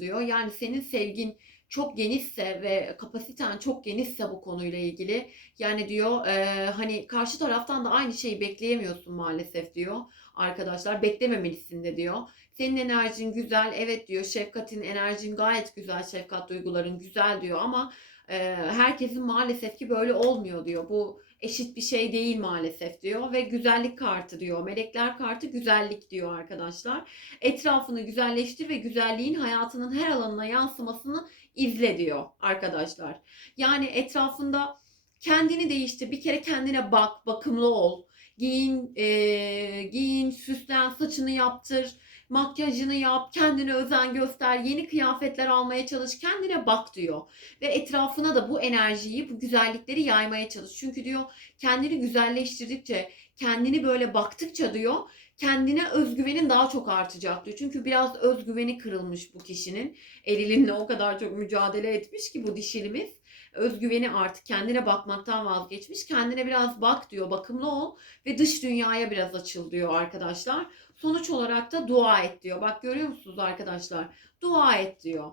diyor. Yani senin sevgin çok genişse ve kapasiten çok genişse bu konuyla ilgili yani diyor e, hani karşı taraftan da aynı şeyi bekleyemiyorsun maalesef diyor arkadaşlar beklememelisin de diyor. Senin enerjin güzel evet diyor şefkatin enerjin gayet güzel şefkat duyguların güzel diyor ama e, herkesin maalesef ki böyle olmuyor diyor. Bu eşit bir şey değil maalesef diyor ve güzellik kartı diyor. Melekler kartı güzellik diyor arkadaşlar. Etrafını güzelleştir ve güzelliğin hayatının her alanına yansımasını izle diyor arkadaşlar. Yani etrafında kendini değiştir. Bir kere kendine bak, bakımlı ol. Giyin, e, giyin, süslen, saçını yaptır, makyajını yap, kendine özen göster, yeni kıyafetler almaya çalış, kendine bak diyor. Ve etrafına da bu enerjiyi, bu güzellikleri yaymaya çalış. Çünkü diyor kendini güzelleştirdikçe, kendini böyle baktıkça diyor kendine özgüvenin daha çok artacak diyor. Çünkü biraz özgüveni kırılmış bu kişinin. Erilinle o kadar çok mücadele etmiş ki bu dişilimiz. Özgüveni artık kendine bakmaktan vazgeçmiş. Kendine biraz bak diyor, bakımlı ol ve dış dünyaya biraz açıl diyor arkadaşlar. Sonuç olarak da dua et diyor. Bak görüyor musunuz arkadaşlar? Dua et diyor.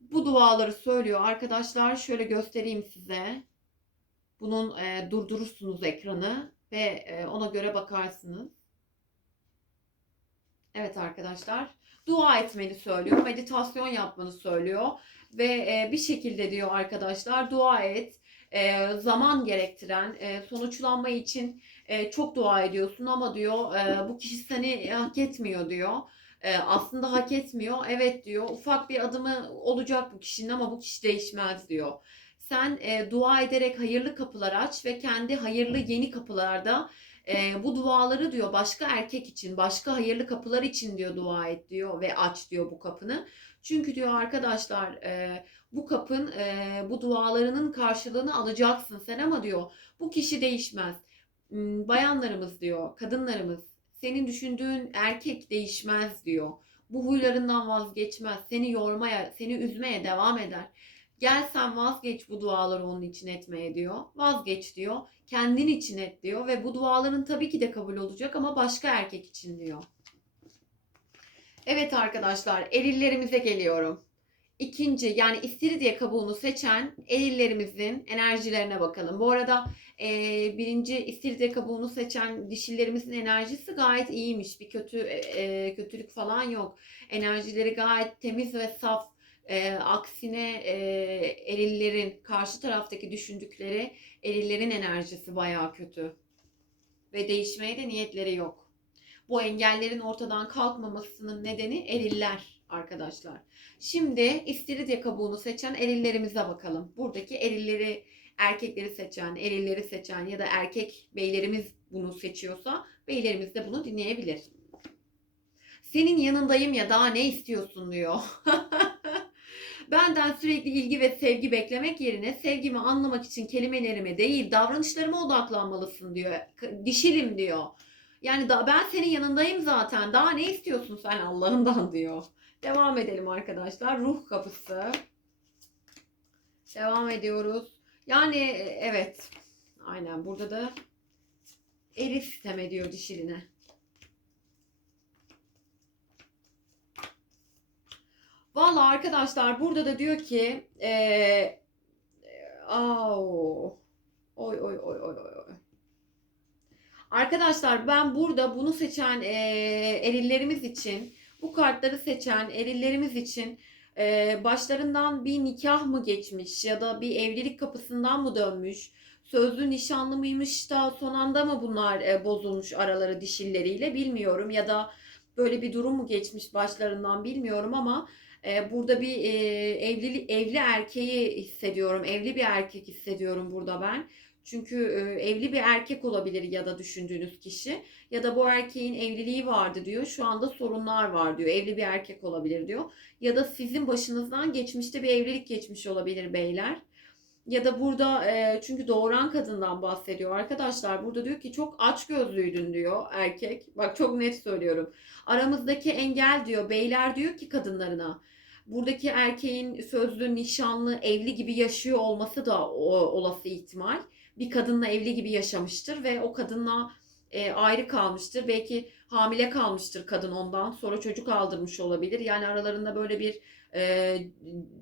Bu duaları söylüyor arkadaşlar. Şöyle göstereyim size. Bunun e, durdurursunuz ekranı ve e, ona göre bakarsınız. Evet arkadaşlar. Dua etmeni söylüyor. Meditasyon yapmanı söylüyor. Ve e, bir şekilde diyor arkadaşlar dua et. E, zaman gerektiren e, sonuçlanma için e, çok dua ediyorsun ama diyor e, bu kişi seni hak etmiyor diyor. E, aslında hak etmiyor. Evet diyor. Ufak bir adımı olacak bu kişinin ama bu kişi değişmez diyor. Sen e, dua ederek hayırlı kapılar aç ve kendi hayırlı yeni kapılarda e, bu duaları diyor başka erkek için, başka hayırlı kapılar için diyor dua et diyor ve aç diyor bu kapını. Çünkü diyor arkadaşlar e, bu kapın e, bu dualarının karşılığını alacaksın sen ama diyor bu kişi değişmez. Hmm, Bayanlarımız diyor, kadınlarımız senin düşündüğün erkek değişmez diyor. Bu huylarından vazgeçmez. Seni yormaya, seni üzmeye devam eder. Gel sen vazgeç bu duaları onun için etmeye diyor. Vazgeç diyor. Kendin için et diyor ve bu duaların tabii ki de kabul olacak ama başka erkek için diyor. Evet arkadaşlar erillerimize geliyorum. İkinci yani istiridye kabuğunu seçen erillerimizin enerjilerine bakalım. Bu arada e, birinci istiridye kabuğunu seçen dişillerimizin enerjisi gayet iyiymiş. Bir kötü e, kötülük falan yok. Enerjileri gayet temiz ve saf. E, aksine e, erillerin karşı taraftaki düşündükleri erillerin enerjisi bayağı kötü. Ve değişmeye de niyetleri yok. Bu engellerin ortadan kalkmamasının nedeni eriller arkadaşlar. Şimdi istiridye kabuğunu seçen erillerimize bakalım. Buradaki erilleri, erkekleri seçen, erilleri seçen ya da erkek beylerimiz bunu seçiyorsa beylerimiz de bunu dinleyebilir. Senin yanındayım ya daha ne istiyorsun diyor. Benden sürekli ilgi ve sevgi beklemek yerine sevgimi anlamak için kelimelerime değil davranışlarıma odaklanmalısın diyor. Dişilim diyor. Yani da ben senin yanındayım zaten. Daha ne istiyorsun sen Allah'ından diyor. Devam edelim arkadaşlar. Ruh kapısı. Devam ediyoruz. Yani e, evet. Aynen burada da eri sitem ediyor dişiline. Arkadaşlar burada da diyor ki eee au, oy oy oy oy oy. Arkadaşlar ben burada bunu seçen eee erillerimiz için bu kartları seçen erillerimiz için eee, başlarından bir nikah mı geçmiş ya da bir evlilik kapısından mı dönmüş? Sözlü nişanlı mıymış da son anda mı bunlar e, bozulmuş araları dişilleriyle bilmiyorum ya da böyle bir durum mu geçmiş başlarından bilmiyorum ama burada bir e, evli evli erkeği hissediyorum. Evli bir erkek hissediyorum burada ben. Çünkü e, evli bir erkek olabilir ya da düşündüğünüz kişi ya da bu erkeğin evliliği vardı diyor. Şu anda sorunlar var diyor. Evli bir erkek olabilir diyor. Ya da sizin başınızdan geçmişte bir evlilik geçmiş olabilir beyler. Ya da burada e, çünkü doğuran kadından bahsediyor arkadaşlar. Burada diyor ki çok aç gözlüydün diyor erkek. Bak çok net söylüyorum. Aramızdaki engel diyor. Beyler diyor ki kadınlarına. Buradaki erkeğin sözlü, nişanlı, evli gibi yaşıyor olması da olası ihtimal. Bir kadınla evli gibi yaşamıştır ve o kadınla e, ayrı kalmıştır. Belki hamile kalmıştır kadın ondan. Sonra çocuk aldırmış olabilir. Yani aralarında böyle bir e,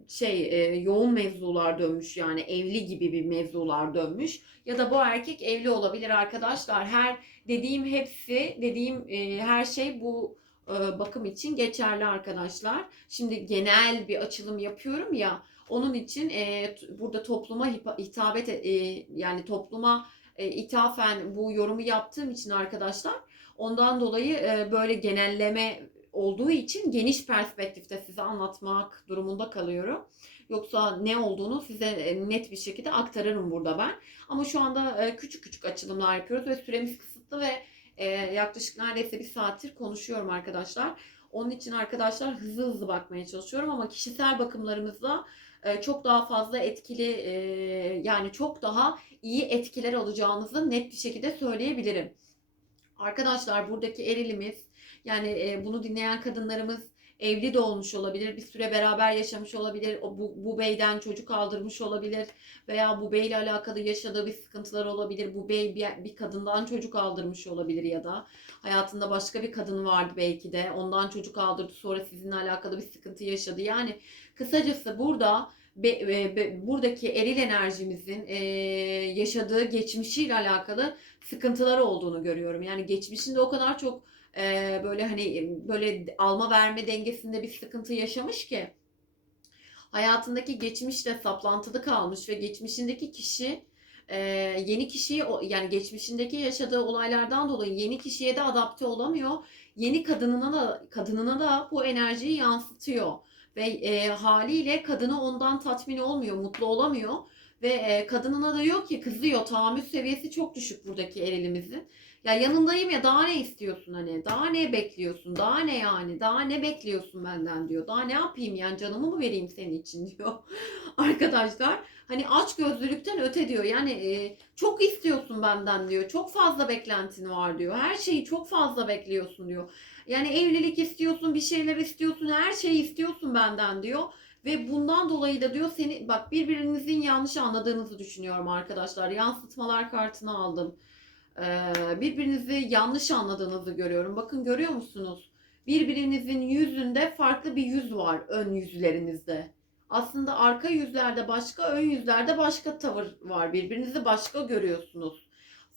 şey e, yoğun mevzular dönmüş yani evli gibi bir mevzular dönmüş. Ya da bu erkek evli olabilir arkadaşlar. Her dediğim hepsi, dediğim e, her şey bu bakım için geçerli arkadaşlar. Şimdi genel bir açılım yapıyorum ya. Onun için e, burada topluma hitabet e, yani topluma e, ithafen bu yorumu yaptığım için arkadaşlar ondan dolayı e, böyle genelleme olduğu için geniş perspektifte size anlatmak durumunda kalıyorum. Yoksa ne olduğunu size e, net bir şekilde aktarırım burada ben. Ama şu anda e, küçük küçük açılımlar yapıyoruz ve süremiz kısıtlı ve e, yaklaşık neredeyse bir saattir konuşuyorum arkadaşlar. Onun için arkadaşlar hızlı hızlı bakmaya çalışıyorum ama kişisel bakımlarımızda e, çok daha fazla etkili e, yani çok daha iyi etkiler alacağınızı net bir şekilde söyleyebilirim. Arkadaşlar buradaki erilimiz yani e, bunu dinleyen kadınlarımız evli de olmuş olabilir, bir süre beraber yaşamış olabilir, o, bu, bu beyden çocuk aldırmış olabilir veya bu beyle alakalı yaşadığı bir sıkıntılar olabilir. Bu bey bir, bir kadından çocuk aldırmış olabilir ya da hayatında başka bir kadın vardı belki de ondan çocuk aldırdı sonra sizinle alakalı bir sıkıntı yaşadı. Yani kısacası burada be, e, be- buradaki eril enerjimizin e, yaşadığı geçmişiyle alakalı sıkıntılar olduğunu görüyorum. Yani geçmişinde o kadar çok böyle hani böyle alma verme dengesinde bir sıkıntı yaşamış ki hayatındaki geçmişle saplantılı kalmış ve geçmişindeki kişi yeni kişiyi yani geçmişindeki yaşadığı olaylardan dolayı yeni kişiye de adapte olamıyor. Yeni kadınına da kadınına da bu enerjiyi yansıtıyor ve e, haliyle kadını ondan tatmin olmuyor, mutlu olamıyor ve e, kadınına da diyor ki kızıyor. Tahammül seviyesi çok düşük buradaki erilimizin. Ya yanındayım ya daha ne istiyorsun hani? Daha ne bekliyorsun? Daha ne yani? Daha ne bekliyorsun benden diyor. Daha ne yapayım yani canımı mı vereyim senin için diyor. Arkadaşlar hani aç gözlülükten öte diyor. Yani e, çok istiyorsun benden diyor. Çok fazla beklentin var diyor. Her şeyi çok fazla bekliyorsun diyor. Yani evlilik istiyorsun, bir şeyler istiyorsun, her şeyi istiyorsun benden diyor. Ve bundan dolayı da diyor seni bak birbirinizin yanlış anladığınızı düşünüyorum arkadaşlar. Yansıtmalar kartını aldım. Ee, birbirinizi yanlış anladığınızı görüyorum. Bakın görüyor musunuz? Birbirinizin yüzünde farklı bir yüz var ön yüzlerinizde. Aslında arka yüzlerde başka, ön yüzlerde başka tavır var. Birbirinizi başka görüyorsunuz.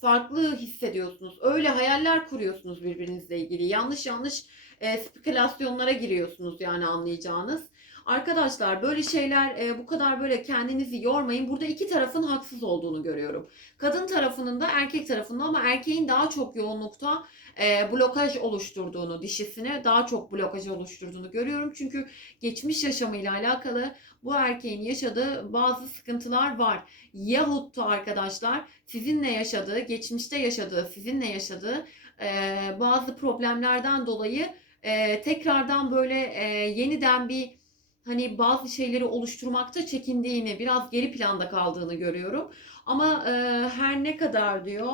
Farklı hissediyorsunuz. Öyle hayaller kuruyorsunuz birbirinizle ilgili. Yanlış yanlış e, spekülasyonlara giriyorsunuz yani anlayacağınız. Arkadaşlar böyle şeyler e, bu kadar böyle kendinizi yormayın. Burada iki tarafın haksız olduğunu görüyorum. Kadın tarafının da erkek tarafında ama erkeğin daha çok yoğunlukta e, blokaj oluşturduğunu, dişisine daha çok blokaj oluşturduğunu görüyorum. Çünkü geçmiş yaşamıyla alakalı bu erkeğin yaşadığı bazı sıkıntılar var. Yahut da arkadaşlar sizinle yaşadığı, geçmişte yaşadığı, sizinle yaşadığı e, bazı problemlerden dolayı e, tekrardan böyle e, yeniden bir hani bazı şeyleri oluşturmakta çekindiğini, biraz geri planda kaldığını görüyorum. Ama e, her ne kadar diyor.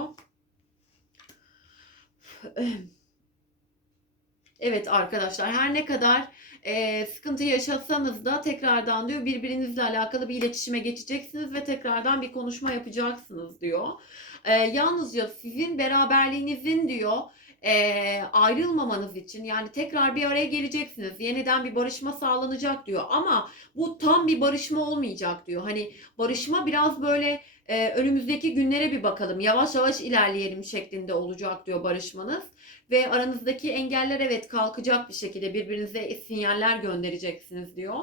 Evet arkadaşlar her ne kadar e, sıkıntı yaşasanız da tekrardan diyor birbirinizle alakalı bir iletişime geçeceksiniz ve tekrardan bir konuşma yapacaksınız diyor. E, yalnızca sizin beraberliğinizin diyor e, ayrılmamanız için yani tekrar bir araya geleceksiniz. Yeniden bir barışma sağlanacak diyor. Ama bu tam bir barışma olmayacak diyor. Hani barışma biraz böyle e, önümüzdeki günlere bir bakalım. Yavaş yavaş ilerleyelim şeklinde olacak diyor barışmanız. Ve aranızdaki engeller evet kalkacak bir şekilde birbirinize sinyaller göndereceksiniz diyor.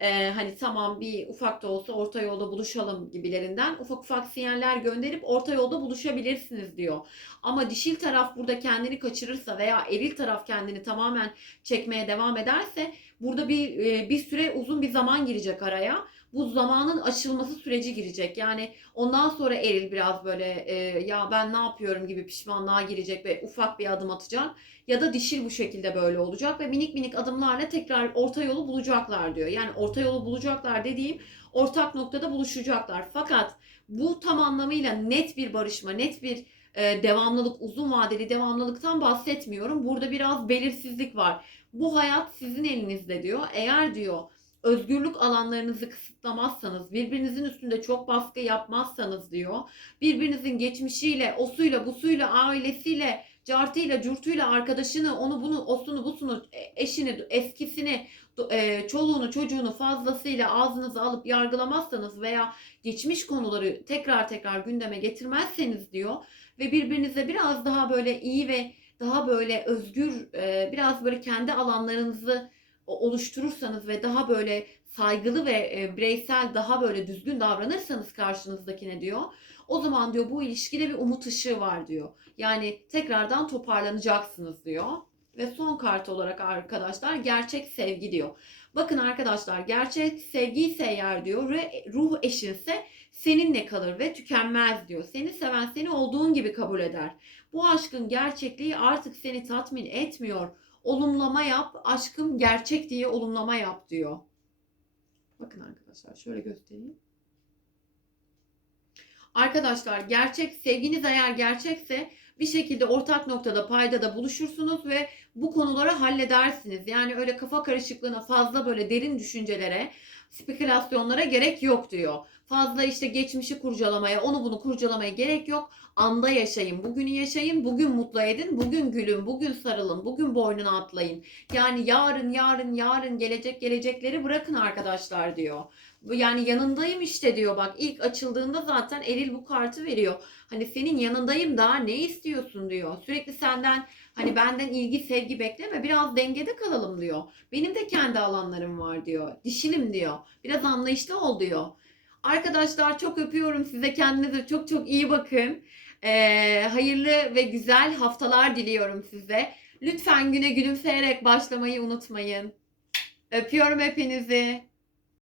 Ee, hani tamam bir ufak da olsa orta yolda buluşalım gibilerinden ufak ufak sinyaller gönderip orta yolda buluşabilirsiniz diyor. Ama dişil taraf burada kendini kaçırırsa veya eril taraf kendini tamamen çekmeye devam ederse burada bir e, bir süre uzun bir zaman girecek araya. Bu zamanın aşılması süreci girecek. Yani ondan sonra eril biraz böyle e, ya ben ne yapıyorum gibi pişmanlığa girecek ve ufak bir adım atacak. Ya da dişil bu şekilde böyle olacak ve minik minik adımlarla tekrar orta yolu bulacaklar diyor. Yani orta yolu bulacaklar dediğim ortak noktada buluşacaklar. Fakat bu tam anlamıyla net bir barışma, net bir e, devamlılık, uzun vadeli devamlılıktan bahsetmiyorum. Burada biraz belirsizlik var. Bu hayat sizin elinizde diyor. Eğer diyor özgürlük alanlarınızı kısıtlamazsanız, birbirinizin üstünde çok baskı yapmazsanız diyor. Birbirinizin geçmişiyle, osuyla, busuyla, ailesiyle cartıyla curtuyla arkadaşını onu bunu osunu busunu e, eşini eskisini e, çoluğunu çocuğunu fazlasıyla ağzınıza alıp yargılamazsanız veya geçmiş konuları tekrar tekrar gündeme getirmezseniz diyor ve birbirinize biraz daha böyle iyi ve daha böyle özgür e, biraz böyle kendi alanlarınızı oluşturursanız ve daha böyle saygılı ve e, bireysel daha böyle düzgün davranırsanız karşınızdakine diyor. O zaman diyor bu ilişkide bir umut ışığı var diyor. Yani tekrardan toparlanacaksınız diyor. Ve son kart olarak arkadaşlar gerçek sevgi diyor. Bakın arkadaşlar gerçek sevgi ise eğer diyor re- ruh eşinse seninle kalır ve tükenmez diyor. Seni seven seni olduğun gibi kabul eder. Bu aşkın gerçekliği artık seni tatmin etmiyor. Olumlama yap, aşkım gerçek diye olumlama yap diyor. Bakın arkadaşlar şöyle göstereyim. Arkadaşlar gerçek sevginiz eğer gerçekse bir şekilde ortak noktada paydada buluşursunuz ve bu konuları halledersiniz. Yani öyle kafa karışıklığına fazla böyle derin düşüncelere, spekülasyonlara gerek yok diyor. Fazla işte geçmişi kurcalamaya, onu bunu kurcalamaya gerek yok. Anda yaşayın, bugünü yaşayın, bugün mutlu edin, bugün gülün, bugün sarılın, bugün boynuna atlayın. Yani yarın, yarın, yarın gelecek gelecekleri bırakın arkadaşlar diyor. Yani yanındayım işte diyor bak ilk açıldığında zaten Eril bu kartı veriyor. Hani senin yanındayım daha ne istiyorsun diyor. Sürekli senden hani benden ilgi sevgi bekleme biraz dengede kalalım diyor. Benim de kendi alanlarım var diyor. Dişilim diyor. Biraz anlayışlı ol diyor. Arkadaşlar çok öpüyorum size kendinize çok çok iyi bakın. Ee, hayırlı ve güzel haftalar diliyorum size. Lütfen güne gülümseyerek başlamayı unutmayın. Öpüyorum hepinizi.